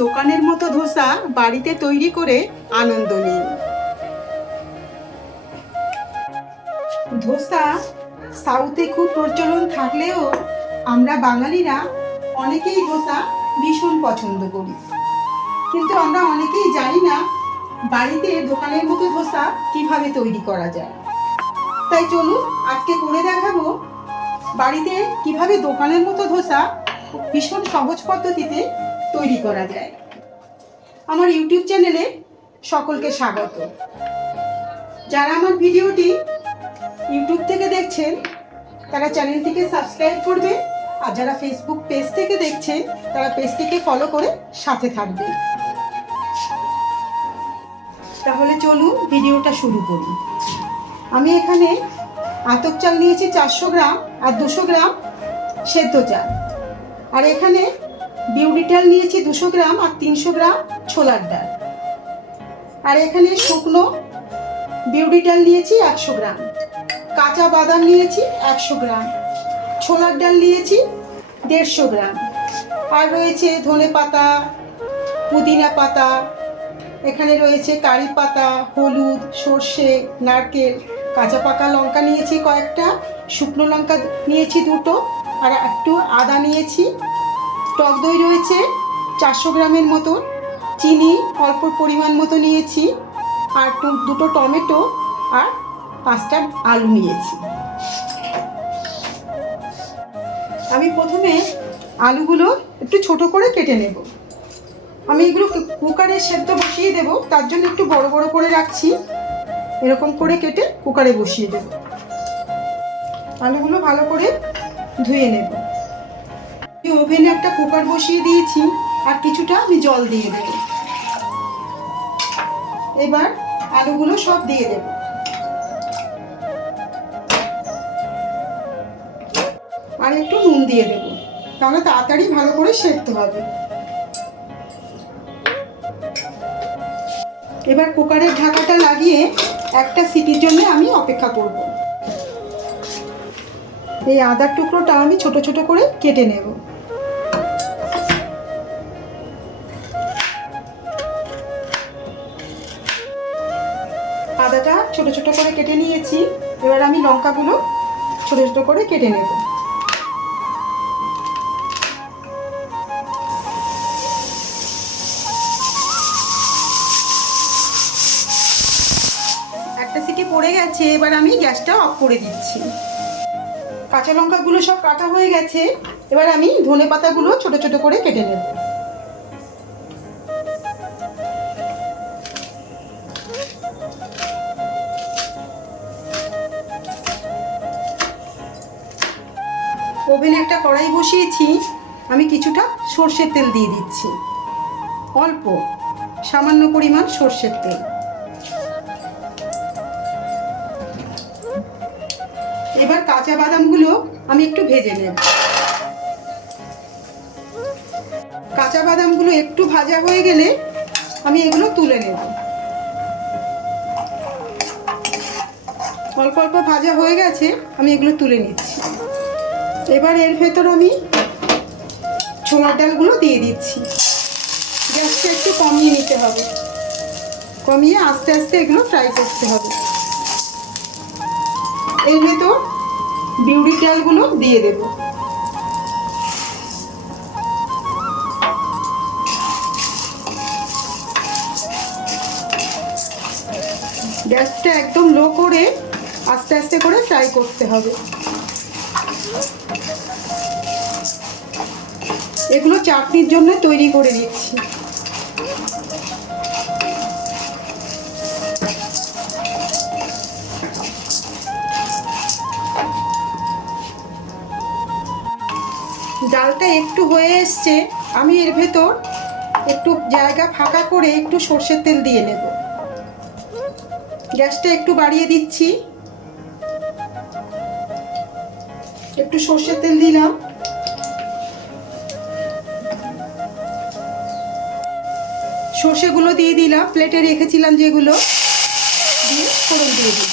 দোকানের মতো ধোসা বাড়িতে তৈরি করে আনন্দ নিন। ধোসা সাউথে খুব প্রচলন থাকলেও আমরা বাঙালিরা অনেকেই ধোসা ভীষণ পছন্দ করি। কিন্তু আমরা অনেকেই জানি না বাড়িতে দোকানের মতো ধোসা কীভাবে তৈরি করা যায়। তাই চলুন আজকে করে দেখাবো বাড়িতে কীভাবে দোকানের মতো ধোসা ভীষণ সহজ পদ্ধতিতে তৈরি করা যায়। আমার ইউটিউব চ্যানেলে সকলকে স্বাগত। যারা আমার ভিডিওটি ইউটিউব থেকে দেখছেন, তারা চ্যানেলটিকে সাবস্ক্রাইব করবে, আর যারা ফেসবুক পেজ থেকে দেখছেন, তারা পেজটিকে ফলো করে সাথে থাকবে। তাহলে চলুন ভিডিওটা শুরু করি। আমি এখানে আতপ চাল নিয়েছি চারশো গ্রাম আর দুশো গ্রাম সেদ্ধ চাল। আর এখানে বিউরি ডাল নিয়েছি দুশো গ্রাম আর তিনশো গ্রাম ছোলার ডাল। আর এখানে শুকনো বিউরি ডাল নিয়েছি একশো গ্রাম। কাঁচা বাদাম নিয়েছি একশো গ্রাম। ছোলার ডাল নিয়েছি দেড়শো গ্রাম। আর রয়েছে ধনে পাতা, পুদিনা পাতা, এখানে রয়েছে কারি পাতা, হলুদ, সর্ষে, নারকেল, কাঁচা পাকা লঙ্কা নিয়েছি কয়েকটা, শুকনো লঙ্কা নিয়েছি দুটো, আর একটু আদা নিয়েছি টক দই রয়েছে, চারশো গ্রামের মতো চিনি অল্প পরিমাণ মতো নিয়েছি, আর দুটো টমেটো আর পাঁচটা আলু নিয়েছি। আমি প্রথমে আলুগুলো একটু ছোট করে কেটে নেব। আমি এগুলো কুকারে সেদ্ধ বসিয়ে দেব, তার জন্য একটু বড় বড় করে রাখছি। এরকম করে কেটে কুকারে বসিয়ে দেব। আলুগুলো ভালো করে ধুয়ে নেব। ওভেনে একটা কুকার বসিয়ে দিয়েছি, আর কিছুটা আমি জল দিয়ে দেব। এবার আলুগুলো সব দিয়ে দেব। আর একটু নুন দিয়ে দেব, তাহলে তাড়াতাড়ি ভালো করে সেদ্ধ হবে। এবার কুকারের ঢাকাটা লাগিয়ে একটা সিটির জন্য আমি অপেক্ষা করব। এই আদার টুকরোটা আমি ছোট ছোট করে কেটে নেব। ছোট ছোট করে কেটে নিয়েছি। এবার আমি লঙ্কাগুলো ছোট ছোট করে কেটে নেব। একটা সিটি পড়ে গেছে, এবার আমি গ্যাসটা অফ করে দিচ্ছি। কাঁচা লঙ্কাগুলো সব কাটা হয়ে গেছে, এবার আমি ধনে পাতাগুলো ছোট ছোট করে কেটে নেব। ওভেনে একটা কড়াই বসিয়েছি, আমি কিছুটা সর্ষের তেল দিয়ে দিচ্ছি। অল্প, সামান্য পরিমাণ সর্ষের তেল। এবার কাঁচা বাদামগুলো আমি একটু ভেজে নেব। কাঁচা বাদামগুলো একটু ভাজা হয়ে গেলে আমি এগুলো তুলে নেব। অল্প অল্প ভাজা হয়ে গেছে, আমি এগুলো তুলে নিচ্ছি। এবার এর ভেতর আমি ছোলার ডালগুলো দিয়ে দিচ্ছি। গ্যাসটা একটু কমিয়ে নিতে হবে। কমিয়ে আস্তে আস্তে এগুলো ফ্রাই করতে হবে। এর ভেতর বিউরি ডালগুলো দিয়ে দেব। গ্যাসটা একদম লো করে আস্তে আস্তে করে ফ্রাই করতে হবে। এগুলো চাটনির জন্য তৈরি করে নিচ্ছি ডালটা একটু হয়ে এসছে, আমি এর ভেতর একটু জায়গা ফাঁকা করে একটু সর্ষের তেল দিয়ে নেব। গ্যাসটা একটু বাড়িয়ে দিচ্ছি। একটু সর্ষের তেল দিলাম। সর্ষেগুলো দিয়ে দিলাম প্লেটে রেখেছিলাম যেগুলো। দিয়ে ফোড়ন দিয়ে দিই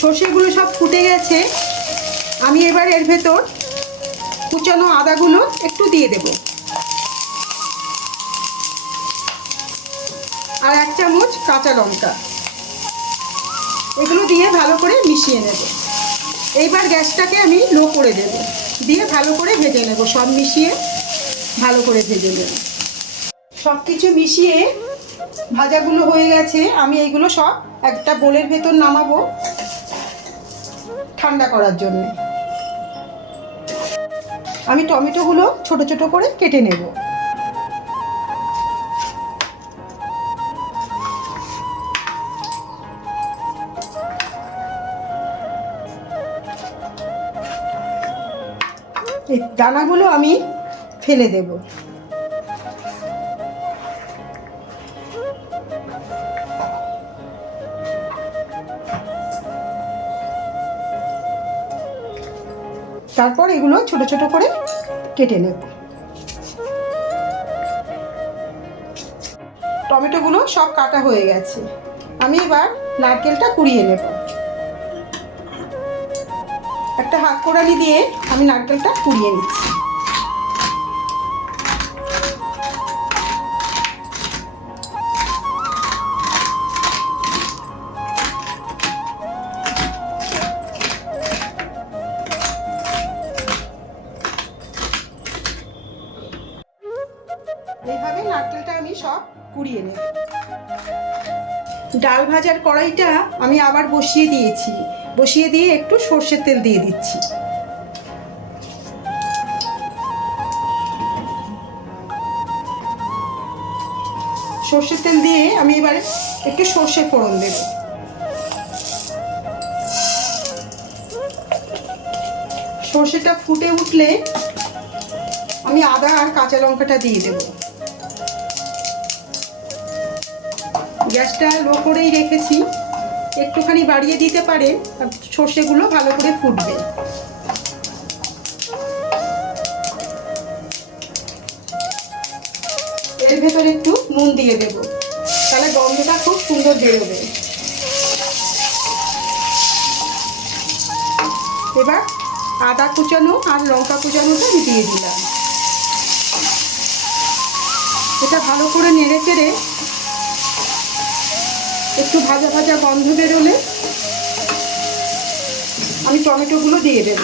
সর্ষেগুলো সব ফুটে গেছে। আমি এবার এর ভেতর কুচানো আদাগুলো একটু দিয়ে দেব। আর এক চামচ কাঁচা লঙ্কা। এগুলো দিয়ে ভালো করে মিশিয়ে নেব। এইবার গ্যাসটাকে আমি লো করে দেব। দিয়ে ভালো করে ভেজে নেব, সব মিশিয়ে ভালো করে ভেজে নেব। সব কিছু মিশিয়ে ভাজাগুলো হয়ে গেছে, আমি এইগুলো সব একটা বোলের ভেতর নামাবো ঠান্ডা করার জন্য। আমি টমেটোগুলো ছোট ছোট করে কেটে নেব। দানাগুলো আমি ফেলে দেব। তারপর এগুলো ছোট ছোট করে কেটে নেব। টমেটোগুলো সব কাটা হয়ে গেছে। আমি এবার নারকেলটা কুড়িয়ে নেব। একটা হাত কোড়ালি দিয়ে আমি নারকেলটা কুড়িয়ে নিচ্ছি। এইভাবে নারকেলটা আমি সব কুড়িয়ে ডাল ভাজার কড়াইটা আমি আবার বসিয়ে দিয়েছি। বসিয়ে দিয়ে একটু সর্ষের তেল দিয়ে দিচ্ছি। সর্ষের তেল দিয়ে আমি এবারে একটু সর্ষে ফোড়ন দেব। সর্ষেটা ফুটে উঠলে আমি আদা আর কাঁচা লঙ্কাটা দিয়ে দেব। গ্যাসটা লো করেই রেখেছি। একটুখানি বাড়িয়ে দিতে পারে সর্ষেগুলো ভালো করে ফুটবে। এর ভেতরে একটু নুন দিয়ে দেব। তাহলে গন্ধটা খুব সুন্দর বেরোবে। এবার আদা কুচানো আর লঙ্কা কুচানোটা আমি দিয়ে দিলাম। এটা ভালো করে নেড়ে চেড়ে একটু ভাজা ভাজা গন্ধ বেরোলে আমি টমেটোগুলো দিয়ে দেব।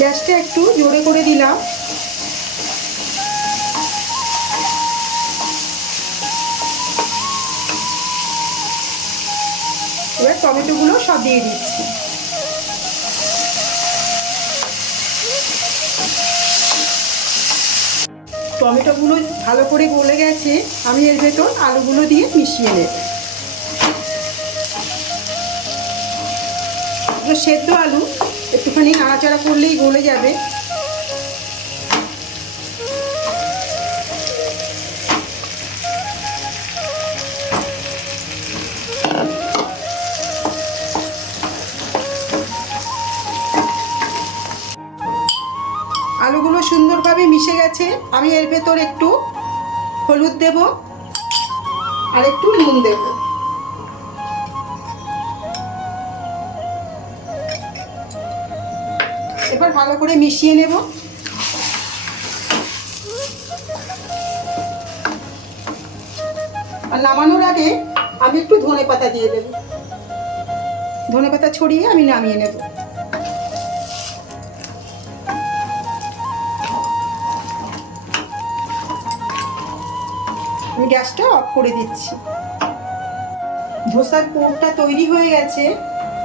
গ্যাসটা একটু জোরে করে দিলাম। এবার টমেটোগুলো সব দিয়ে দিচ্ছি। টমেটোগুলো ভালো করে গলে গেছে, আমি এর ভেতর আলুগুলো দিয়ে মিশিয়ে নেব। সেদ্ধ আলু একটুখানি নাড়াচাড়া করলেই গলে যাবে। গেছে আমি এর ভেতর একটু হলুদ দেব আর একটু নুন দেব। এবার ভালো করে মিশিয়ে নেব। আর নামানোর আগে আমি একটু ধনে পাতা দিয়ে দেব। ধনে পাতা ছড়িয়ে আমি নামিয়ে নেব। আমি গ্যাসটা অফ করে দিচ্ছি। ধোসার পোরটা তৈরি হয়ে গেছে।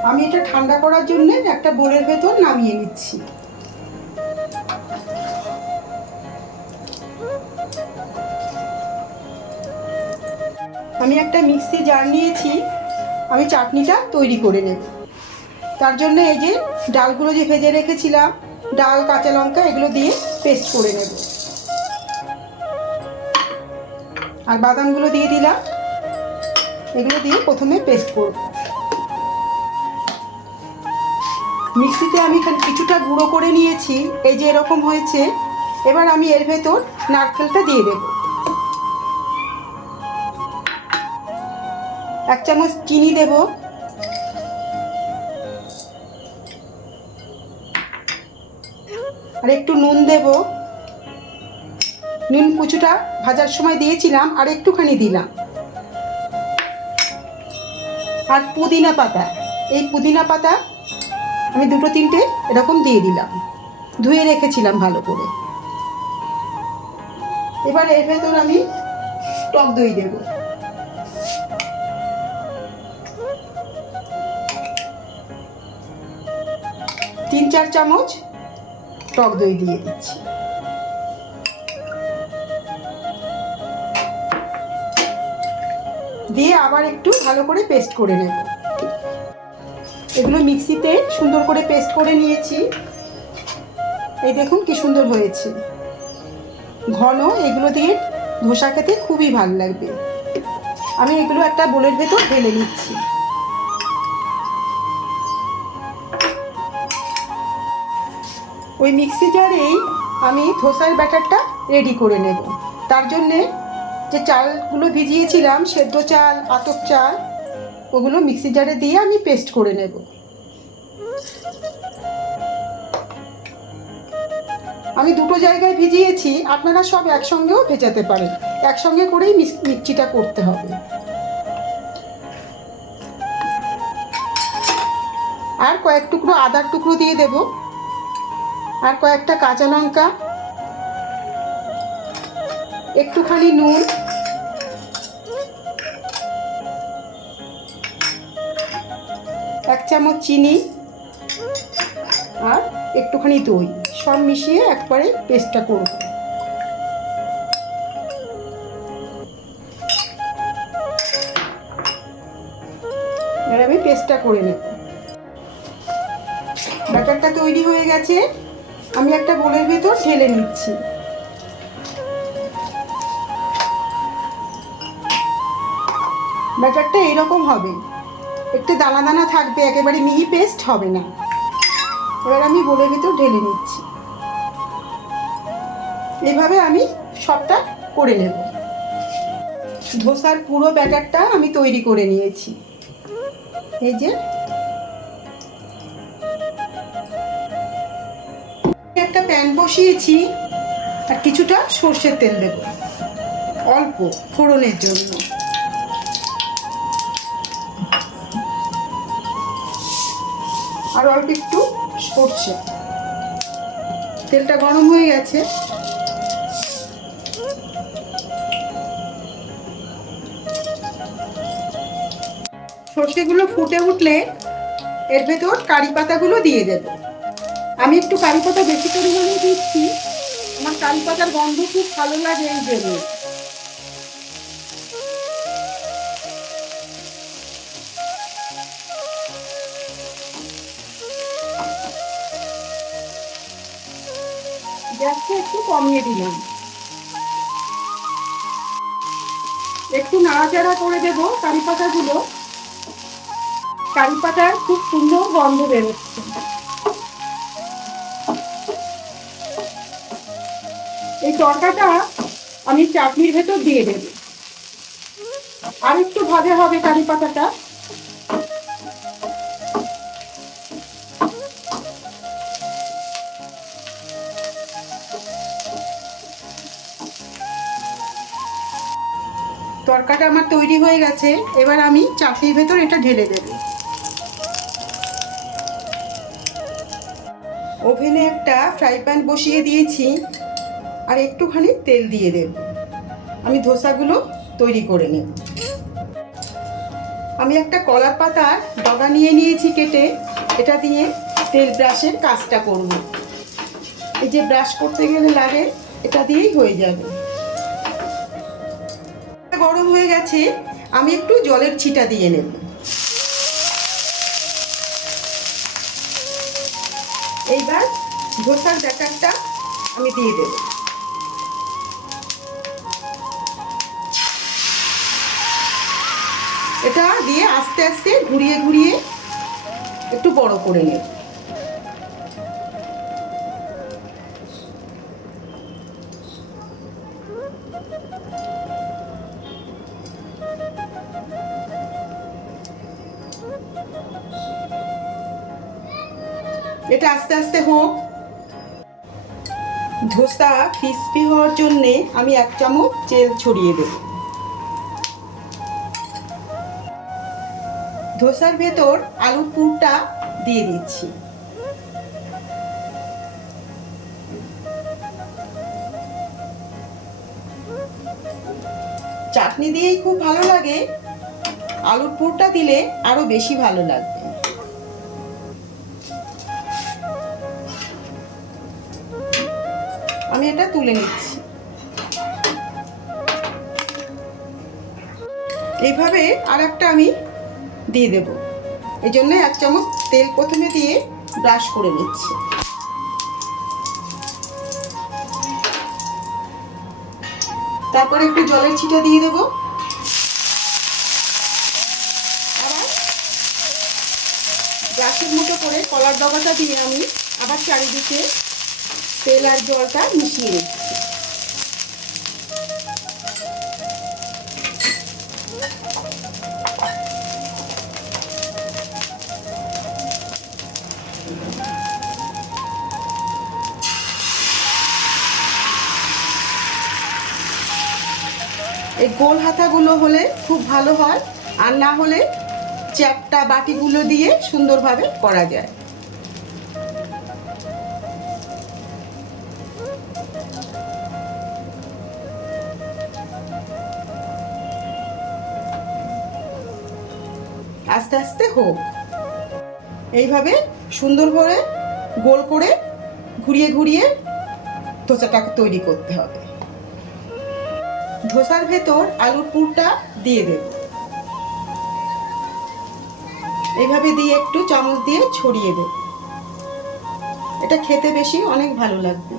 আমি এটা ঠান্ডা করার জন্য একটা বোলের ভেতর নামিয়ে নিচ্ছি। আমি একটা মিক্সি জার নিয়েছি। আমি চাটনিটা তৈরি করে নেব। তার জন্য এই যে ডালগুলো যে ভেজে রেখেছিলাম, ডাল, কাঁচা লঙ্কা, এগুলো দিয়ে পেস্ট করে নেব। আর বাদামগুলো দিয়ে দিলাম। এগুলো দিয়ে প্রথমে পেস্ট করব। মিক্সিতে আমি এখানে কিছুটা গুঁড়ো করে নিয়েছি। এই যে এরকম হয়েছে, এবার আমি এর ভেতর নারকেলটা দিয়ে দেব। এক চামচ চিনি দেব। আর একটু নুন দেব। নুন কুচুটা ভাজার সময় দিয়েছিলাম আর একটুখানি দিলাম। আর পুদিনা পাতা, এই পুদিনা পাতা আমি দুটো তিনটে এরকম দিয়ে দিলাম, ধুয়ে রেখেছিলাম ভালো করে। এবার এর ভেতর আমি টক দই দেব। তিন চার চামচ টক দই দিয়ে দিচ্ছি। দিয়ে আবার একটু ভালো করে পেস্ট করে নেব। এগুলো মিক্সিতে সুন্দর করে পেস্ট করে নিয়েছি। এই দেখুন কি সুন্দর হয়েছে। ঘন এগুলো দিয়ে ধোসা খেতে খুবই ভালো লাগবে। আমি এগুলো একটা বোলের ভেতর ঢেলে নিচ্ছি। ওই মিক্সি জারেই আমি ধোসার ব্যাটারটা রেডি করে নেব। তার জন্যে যে চালগুলো ভিজিয়েছিলাম, সেদ্ধ চাল আতপ চাল, ওগুলো মিক্সি জারে দিয়ে আমি পেস্ট করে নেব। আমি দুটো জায়গায় ভিজিয়েছি, আপনারা সব একসঙ্গেও ভেজাতে পারেন। একসঙ্গে করেই মিক্সিটা করতে হবে। আর কয়েক টুকরো আদার টুকরো দিয়ে দেব। আর কয়েকটা কাঁচা লঙ্কা একটুখানি নুন। এক চামচ চিনি আর একটুখানি দই। সব মিশিয়ে একবারে পেস্টটা করব। এবার আমি পেস্টটা করে নেব। ব্যাটারটা তৈরি হয়ে গেছে। আমি একটা বোলের ভেতর ঢেলে নিচ্ছি। ব্যাটারটা এরকম হবে। একটু দানা দানা থাকবে, একেবারে মিহি পেস্ট হবে না। এবার আমি বোলের ভিতর ঢেলে নিচ্ছি। এভাবে আমি সবটা করে নেব। ধোসার পুরো ব্যাটারটা আমি তৈরি করে নিয়েছি। এই যে। একটা প্যান বসিয়েছি, আর কিছুটা সর্ষের তেল দেব, অল্প ফোড়নের জন্য। আর অল্প একটু সর্ষে। তেলটা গরম হয়ে গেছে। সর্ষেগুলো ফুটে উঠলে এর ভেতর কারি পাতাগুলো দিয়ে দেব। আমি একটু কারি পাতা বেশি পরিমাণে দিচ্ছি। আমার কারি পাতার গন্ধ খুব ভালো লাগে এই জন্য। গ্যাসটা একটু কমিয়ে দিলাম। একটু নাড়াচাড়া করে দেবো কারি পাতাগুলো। কারি পাতার খুব সুন্দর গন্ধ বেরোচ্ছে। এই তরকাটা আমি চাটনির ভেতর দিয়ে দেব। আর একটু ভাজা হবে কারি পাতাটা। তরকাটা আমার তৈরি হয়ে গেছে, এবার আমি চাটনির ভেতর এটা ঢেলে দেব। ওভেনে একটা ফ্রাই প্যান বসিয়ে দিয়েছি, আর একটুখানি তেল দিয়ে দেব। আমি ধোসাগুলো তৈরি করে নেব। আমি একটা কলার পাতার ডগা নিয়ে নিয়েছি কেটে, এটা দিয়ে তেল ব্রাশের কাজটা করব। এই যে ব্রাশ করতে গেলে লাগে, এটা দিয়েই হয়ে যাবে। গেছে আমি একটু জলের ছিটা দিয়ে নেব। এইবার ধোসার ব্যাটারটা আমি দিয়ে দেব। এটা দিয়ে আস্তে আস্তে ঘুরিয়ে ঘুরিয়ে একটু বড় করে নেব। এটা আস্তে আস্তে হোক। ধোসা ক্রিস্পি হওয়ার জন্যে আমি এক চামচ তেল ছড়িয়ে দেব। ধোসার ভেতর আলুর পুরটা দিয়ে দিচ্ছি। চাটনি দিয়েই খুব ভালো লাগে। আলুর পুরটা দিলে আরও বেশি ভালো লাগবে। এটা তুলে নিচ্ছি। এইভাবে আর একটা আমি দিয়ে দেব। এই জন্য এক চামচ তেল প্রথমে দিয়ে ব্রাশ করে নিচ্ছি। তারপরে একটু জলের ছিটা দিয়ে দেবো। গ্যাসের মুঠো করে কলার ডগাটা দিয়ে আমি আবার চারিদিকে তেল আর জলটা মিশিয়ে নিচ্ছি। এই গোল হাতাগুলো হলে খুব ভালো হয়, আর না হলে চ্যাপটা বাটিগুলো দিয়ে সুন্দরভাবে করা যায়। আস্তে আস্তে হোক। এইভাবে সুন্দর করে গোল করে ঘুরিয়ে ঘুরিয়ে ধোসাটাকে তৈরি করতে হবে। ধোসার ভেতর আলুর পুরটা দিয়ে দেব। এইভাবে দিয়ে একটু চামচ দিয়ে ছড়িয়ে দেব। এটা খেতে বেশি অনেক ভালো লাগবে।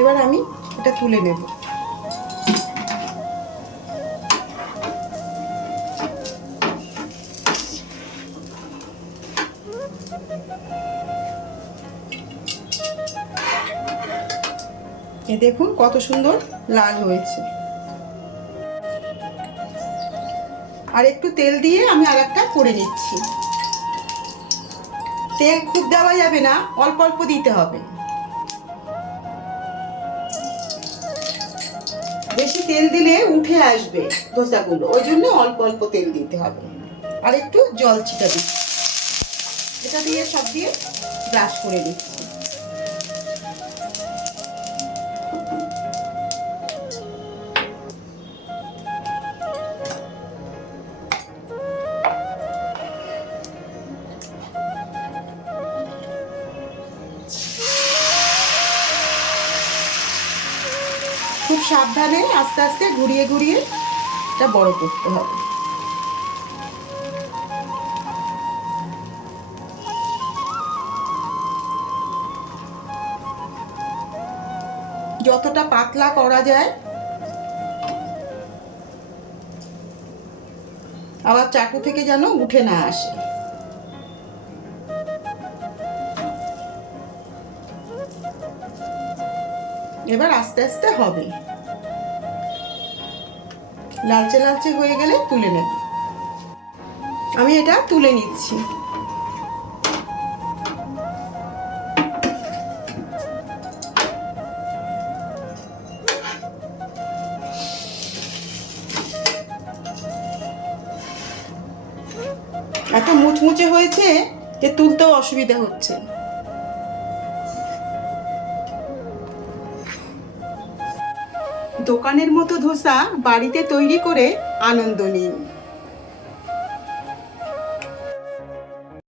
এবার আমি এটা তুলে নেব। এ দেখুন কত সুন্দর লাল হয়েছে। আর একটু তেল দিয়ে আমি আর একটা করে নিচ্ছি। তেল খুব দেওয়া যাবে না, অল্প অল্প দিতে হবে। বেশি তেল দিলে উঠে আসবে ধোসাগুলো ওই জন্য অল্প অল্প তেল দিতে হবে। আর একটু জল ছিটা দিচ্ছি। এটা দিয়ে সব দিয়ে ব্রাশ করে দিচ্ছি খুব সাবধানে আস্তে আস্তে ঘুরিয়ে ঘুরিয়ে এটা বড় করতে হবে। যতটা পাতলা করা যায়, আবার চাকু থেকে যেন উঠে না আসে। এবার আস্তে আস্তে হবে। লালচে লালচে হয়ে গেলে তুলে নেব। আমি এটা তুলে নিচ্ছি। এত মুচমুচে হয়েছে যে তুলতেও অসুবিধা হচ্ছে। দোকানের মতো ধোসা বাড়িতে তৈরি করে আনন্দ নিন।